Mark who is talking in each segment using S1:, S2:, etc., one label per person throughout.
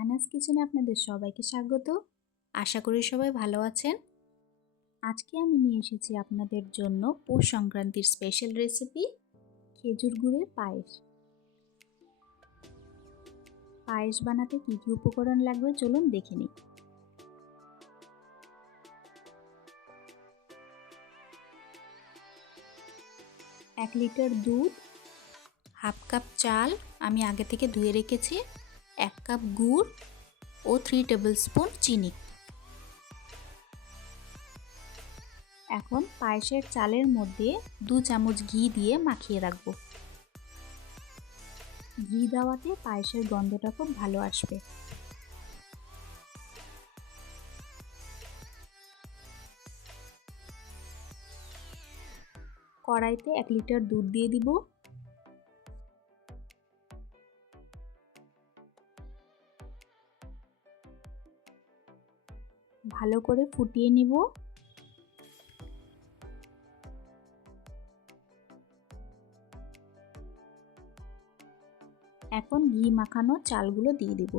S1: আনাস কিচেনে আপনাদের সবাইকে স্বাগত। আশা করি সবাই ভালো আছেন। আজকে আমি নিয়ে এসেছি আপনাদের জন্য পৌষ সংক্রান্তির স্পেশাল রেসিপি খেজুর গুড়ের পায়েস। পায়েস বানাতে কী কী উপকরণ লাগবে চলুন দেখে নিই। এক লিটার দুধ, হাফ কাপ চাল আমি আগে থেকে ধুয়ে রেখেছি। এক কাপ গুড় ও থ্রি টেবিল স্পুন চিনি। এখন পায়েসের চালের মধ্যে দু চামচ ঘি দিয়ে মাখিয়ে রাখব। ঘি দেওয়াতে পায়েসের গন্ধটা খুব ভালো আসবে। কড়াইতে এক লিটার দুধ দিয়ে দিব। ভালো করে ফুটিয়ে নিব। এখন ঘি মাখানো চালগুলো দিয়ে দিব।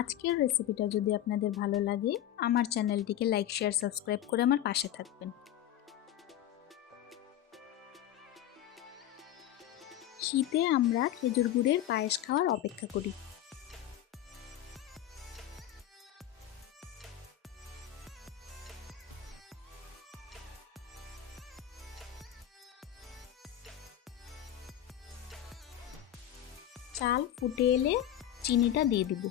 S1: আজকের রেসিপিটা যদি আপনাদের ভালো লাগে, আমার চ্যানেলটিকে লাইক, শেয়ার, সাবস্ক্রাইব করে আমার পাশে থাকবেন। শীতে আমরা খেজুর গুড়ের পায়েস খাওয়ার অপেক্ষা করি। চাল ফুটে এলে চিনিটা দিয়ে দিব।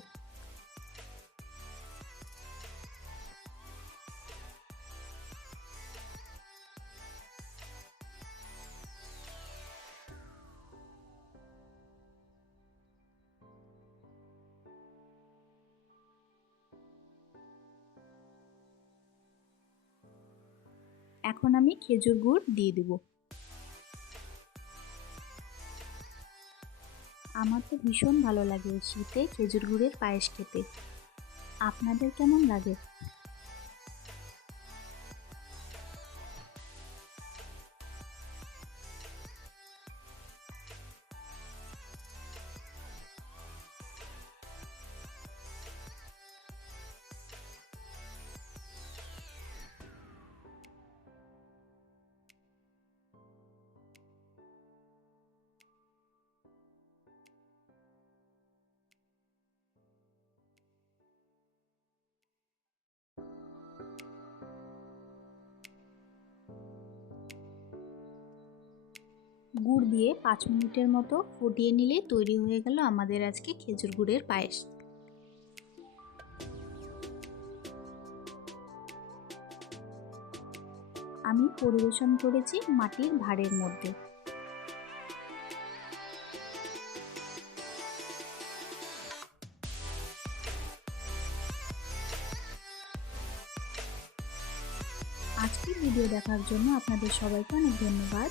S1: এখন আমি খেজুর গুড় দিয়ে দেবো। আমার তো ভীষণ ভালো লাগে শীতে খেজুর গুড়ের পায়েস খেতে। আপনাদের কেমন লাগে? গুড় দিয়ে পাঁচ মিনিটের মতো ফুটিয়ে নিলে তৈরি হয়ে গেল আমাদের আজকে খেজুর গুড়ের পায়েস। আমি পরিবেশন করেছি মাটির ভাড়ের মধ্যে। আজকের ভিডিও দেখার জন্য আপনাদের সবাইকে অনেক ধন্যবাদ।